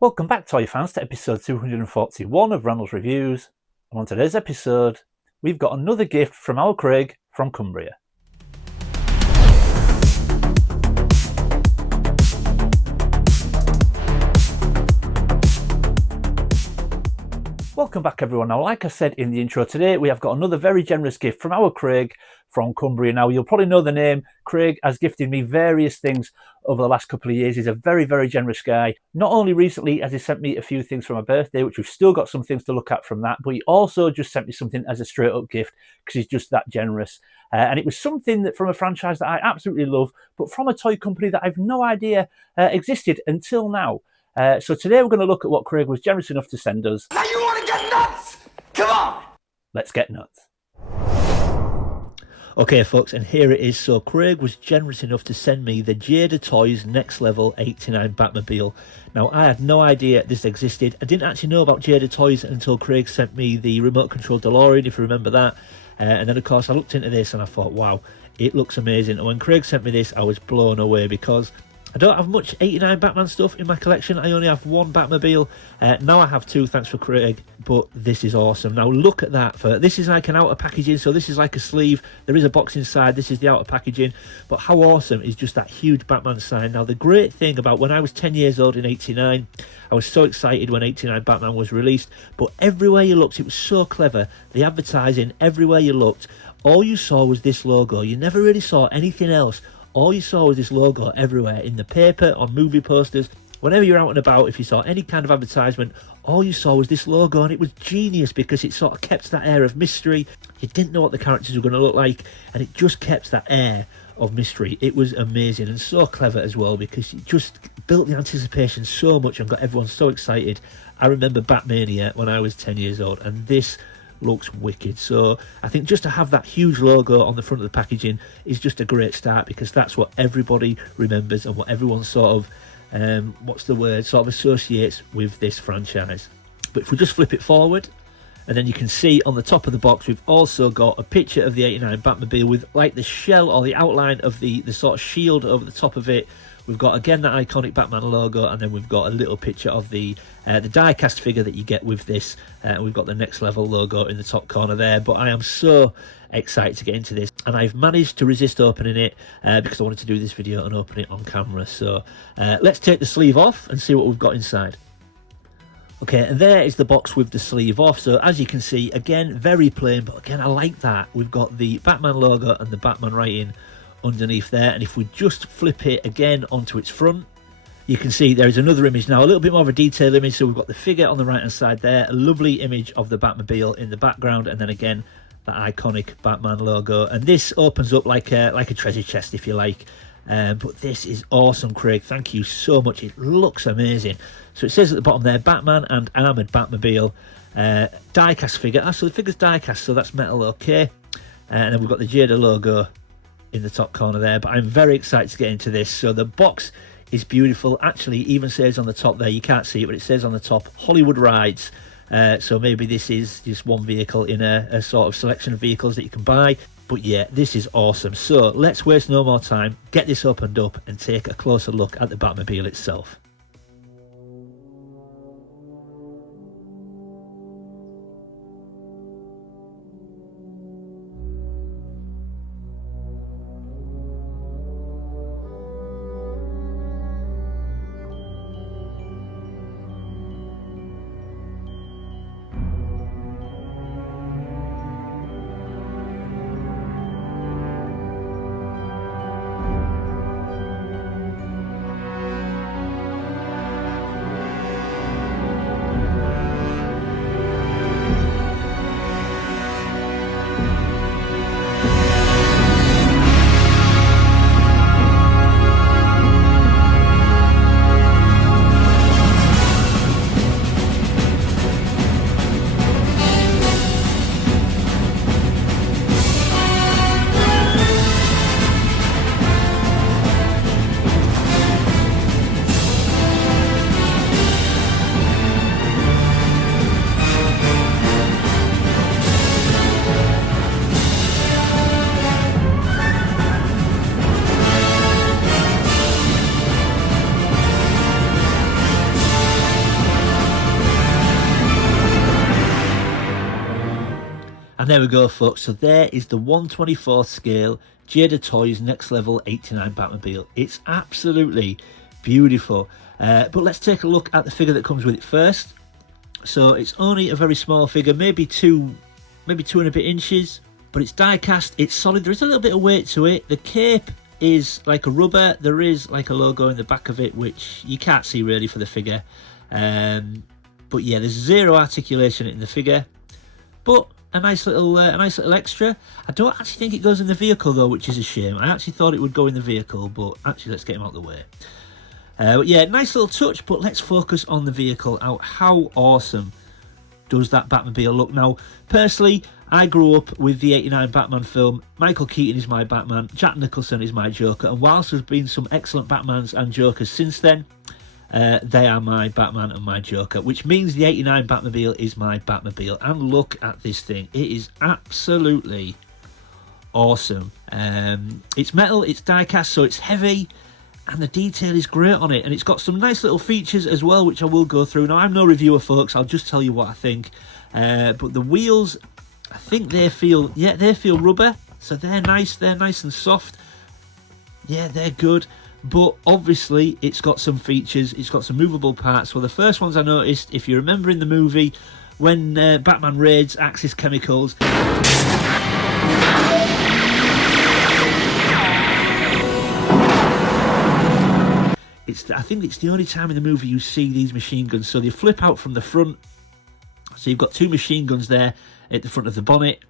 Welcome back, toy fans, to episode 241 of Randall's Reviews. And on today's episode, we've got another gift from our Craig from Cumbria. Welcome back, everyone. Now, like I said in the intro, today we have got another very generous gift from our Craig from Cumbria. Now, you'll probably know the name. Craig has gifted me various things over the last couple of years. He's a very, very generous guy. Not only recently has he sent me a few things for my birthday, which we've still got some things to look at from that, but he also just sent me something as a straight up gift because he's just that generous. And it was something that from a franchise that I absolutely love, but from a toy company that I've no idea existed until now. So today we're going to look at what Craig was generous enough to send us. Now you want to get nuts? Come on! Let's get nuts. Okay, folks, and here it is. So Craig was generous enough to send me the Jada Toys Next Level 89 Batmobile. Now, I had no idea this existed. I didn't actually know about Jada Toys until Craig sent me the remote control DeLorean, if you remember that. And then, of course, I looked into this and I thought, wow, it looks amazing. And when Craig sent me this, I was blown away because I don't have much 89 Batman stuff in my collection. I only have one Batmobile. Now I have two, thanks for Craig, but this is awesome. Now look at that. This is like an outer packaging, so this is like a sleeve. There is a box inside. This is the outer packaging. But how awesome is just that huge Batman sign. Now the great thing about when I was 10 years old in 89, I was so excited when 89 Batman was released, but everywhere you looked, it was so clever. The advertising, everywhere you looked, all you saw was this logo. You never really saw anything else. All you saw was this logo everywhere, in the paper, on movie posters. Whenever you're out and about, if you saw any kind of advertisement, all you saw was this logo, and it was genius because it sort of kept that air of mystery. You didn't know what the characters were going to look like, and it just kept that air of mystery. It was amazing and so clever as well because it just built the anticipation so much and got everyone so excited. I remember Batmania when I was 10 years old, and this looks wicked. So I think just to have that huge logo on the front of the packaging is just a great start because that's what everybody remembers and what everyone sort of sort of associates with this franchise. But if we just flip it forward, and then you can see on the top of the box we've also got a picture of the 89 Batmobile with like the shell or the outline of the sort of shield over the top of it. We've got again that iconic Batman logo, and then we've got a little picture of the die-cast figure that you get with this. We've got the Next Level logo in the top corner there, but I am so excited to get into this, and I've managed to resist opening it because I wanted to do this video and open it on camera. So let's take the sleeve off and see what we've got inside. Okay, and there is the box with the sleeve off. So as you can see, again, very plain, but again, I like that. We've got the Batman logo and the Batman writing underneath there, and if we just flip it again onto its front, you can see there is another image now, a little bit more of a detailed image. So we've got the figure on the right hand side there, a lovely image of the Batmobile in the background, and then again that iconic Batman logo, and this opens up like a treasure chest, if you like. But this is awesome, Craig, thank you so much. It looks amazing. So it says at the bottom there, Batman and Armoured Batmobile, die-cast figure. So the figure's die-cast, so that's metal, okay. And then we've got the Jada logo in the top corner there, but I'm very excited to get into this. So the box is beautiful. Actually, even says on the top there, you can't see it, but it says on the top, Hollywood Rides. So maybe this is just one vehicle in a sort of selection of vehicles that you can buy. But yeah, this is awesome. So let's waste no more time, get this opened up and take a closer look at the Batmobile itself. there we go, folks. So there is the 1/24th scale Jada Toys Next Level 89 Batmobile. It's absolutely beautiful. But let's take a look at the figure that comes with it first. So it's only a very small figure, maybe two and a bit inches, but it's die cast, it's solid. There is a little bit of weight to it. The cape is like a rubber. There is like a logo in the back of it, which you can't see really for the figure. But yeah, there's zero articulation in the figure, but a nice little extra. I don't actually think it goes in the vehicle though, which is a shame. I actually thought it would go in the vehicle, but actually let's get him out of the way. But yeah, nice little touch, but let's focus on the vehicle. How awesome does that Batmobile look? Now, personally, I grew up with the 89 Batman film. Michael Keaton is my Batman, Jack Nicholson is my Joker, and whilst there's been some excellent Batmans and Jokers since then, they are my Batman and my Joker, which means the 89 Batmobile is my Batmobile. And look at this thing. It is absolutely awesome. It's metal, it's die cast, so it's heavy, and the detail is great on it, and it's got some nice little features as well, which I will go through. Now, I'm no reviewer, folks, I'll just tell you what I think. But the wheels, I think they feel rubber, so they're nice and soft. Yeah, they're good. But obviously it's got some features, it's got some movable parts. Well, the first ones I noticed, if you remember in the movie, when Batman raids Axis Chemicals, I think it's the only time in the movie you see these machine guns. So they flip out from the front. So you've got two machine guns there at the front of the bonnet.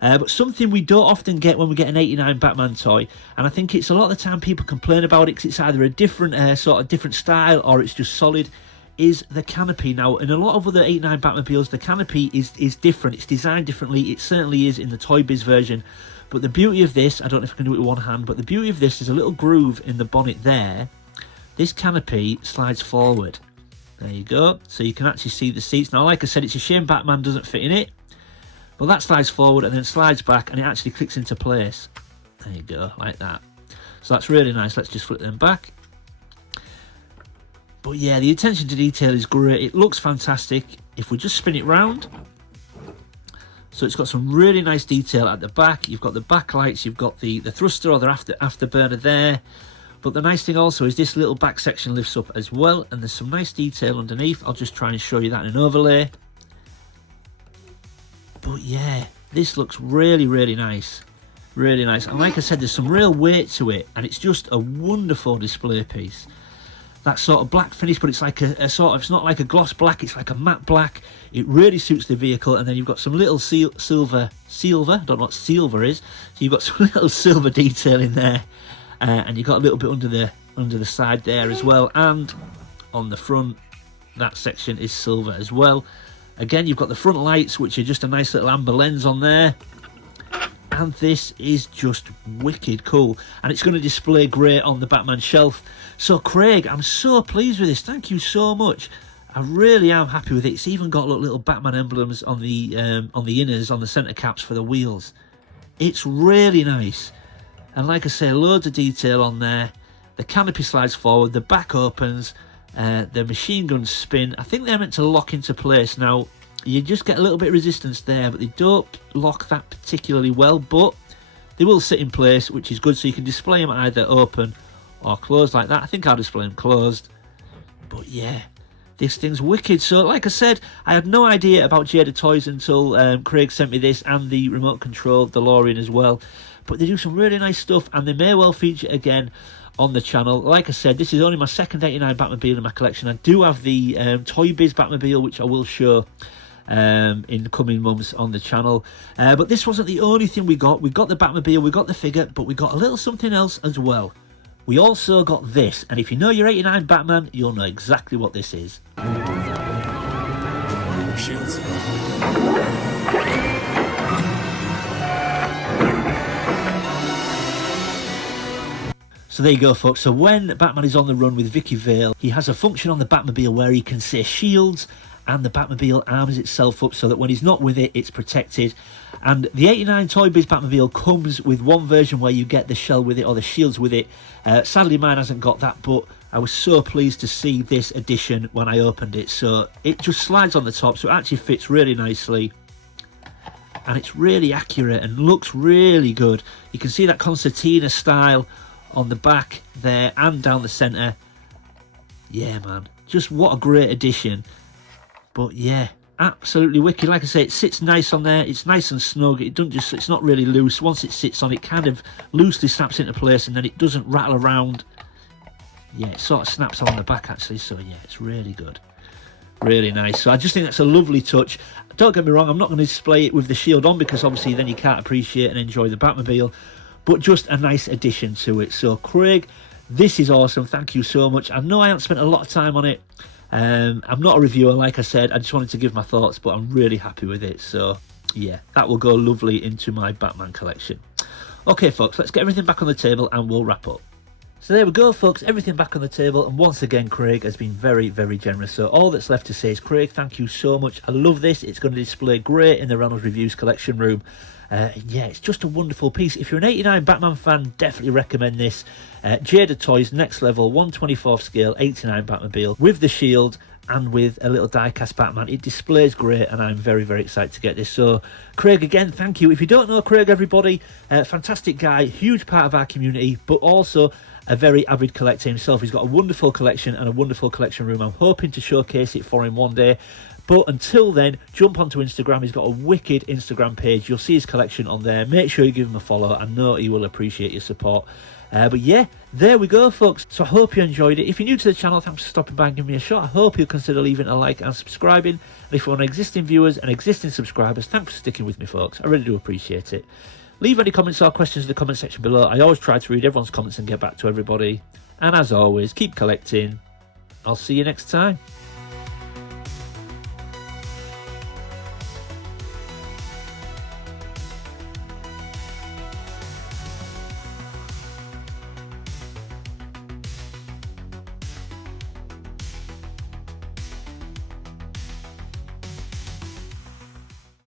But something we don't often get when we get an 89 Batman toy, and I think it's a lot of the time people complain about it because it's either a different different style or it's just solid, is the canopy. Now, in a lot of other 89 Batmobiles, the canopy is different. It's designed differently. It certainly is in the Toy Biz version. But the beauty of this, I don't know if I can do it with one hand, but the beauty of this is a little groove in the bonnet there. This canopy slides forward. There you go. So you can actually see the seats. Now, like I said, it's a shame Batman doesn't fit in it. Well, that slides forward and then slides back, and it actually clicks into place. There you go, like that. So that's really nice. Let's just flip them back. But yeah, the attention to detail is great. It looks fantastic. If we just spin it round, so it's got some really nice detail at the back. You've got the backlights, you've got the thruster or the afterburner there. But the nice thing also is this little back section lifts up as well, and there's some nice detail underneath. I'll just try and show you that in an overlay. But yeah, this looks really, really nice. Really nice. And like I said, there's some real weight to it, and it's just a wonderful display piece. That sort of black finish, but it's like it's not like a gloss black, it's like a matte black. It really suits the vehicle. And then you've got some little silver, I don't know what silver is. So you've got some little silver detail in there. And you've got a little bit under the side there as well. And on the front, that section is silver as well. Again, you've got the front lights, which are just a nice little amber lens on there. And this is just wicked cool. And it's going to display great on the Batman shelf. So, Craig, I'm so pleased with this. Thank you so much. I really am happy with it. It's even got little Batman emblems on the inners, on the centre caps for the wheels. It's really nice. And like I say, loads of detail on there. The canopy slides forward, the back opens. The machine guns spin. I think they're meant to lock into place. Now, you just get a little bit of resistance there, but they don't lock that particularly well, but they will sit in place, which is good, so you can display them either open or closed like that. I think I'll display them closed. But yeah, this thing's wicked. So like I said, I had no idea about Jada Toys until Craig sent me this, and the remote control DeLorean as well. But they do some really nice stuff, and they may well feature again on the channel. Like I said, this is only my second 89 Batmobile in my collection. I do have the Toy Biz Batmobile, which I will show in the coming months on the channel. But this wasn't the only thing we got. We got the Batmobile, we got the figure, but we got a little something else as well. We also got this, and if you know your 89 Batman, you'll know exactly what this is. Shields. So there you go, folks. So when Batman is on the run with Vicky Vale, he has a function on the Batmobile where he can say shields, and the Batmobile arms itself up so that when he's not with it, it's protected. And the 89 Toy Biz Batmobile comes with one version where you get the shell with it or the shields with it. Sadly, mine hasn't got that, but I was so pleased to see this edition when I opened it. So it just slides on the top, so it actually fits really nicely. and it's really accurate and looks really good. You can see that concertina style on the back there and down the centre. Yeah, man, just what a great addition. But yeah, absolutely wicked. Like I say, it sits nice on there. It's nice and snug. It's not really loose. Once it sits on, it kind of loosely snaps into place, and then it doesn't rattle around. Yeah, it sort of snaps on the back actually. So yeah, it's really good, really nice. So I just think that's a lovely touch. Don't get me wrong, I'm not going to display it with the shield on, because obviously then you can't appreciate and enjoy the Batmobile. But just a nice addition to it. So Craig, this is awesome. Thank you so much. I know I haven't spent a lot of time on it. I'm not a reviewer, like I said. I just wanted to give my thoughts, but I'm really happy with it. So yeah, that will go lovely into my Batman collection. Okay folks, let's get everything back on the table and we'll wrap up. So there we go folks, everything back on the table, and once again Craig has been very, very generous. So all that's left to say is, Craig, thank you so much. I love this. It's going to display great in the Reynolds Reviews collection room. Yeah, it's just a wonderful piece. If you're an 89 Batman fan, definitely recommend this. Jada Toys Next Level 1/24 scale 89 Batmobile with the shield and with a little die-cast Batman. It displays great, and I'm very, very excited to get this. So Craig, again, thank you. If you don't know Craig, everybody, fantastic guy, huge part of our community, but also a very avid collector himself. He's got a wonderful collection and a wonderful collection room. I'm hoping to showcase it for him one day. But until then, jump onto Instagram. He's got a wicked Instagram page. You'll see his collection on there. Make sure you give him a follow. I know he will appreciate your support. But yeah, there we go, folks. So I hope you enjoyed it. If you're new to the channel, thanks for stopping by and giving me a shot. I hope you'll consider leaving a like and subscribing. And if you're on existing viewers and existing subscribers, thanks for sticking with me, folks. I really do appreciate it. Leave any comments or questions in the comment section below. I always try to read everyone's comments and get back to everybody. And as always, keep collecting. I'll see you next time.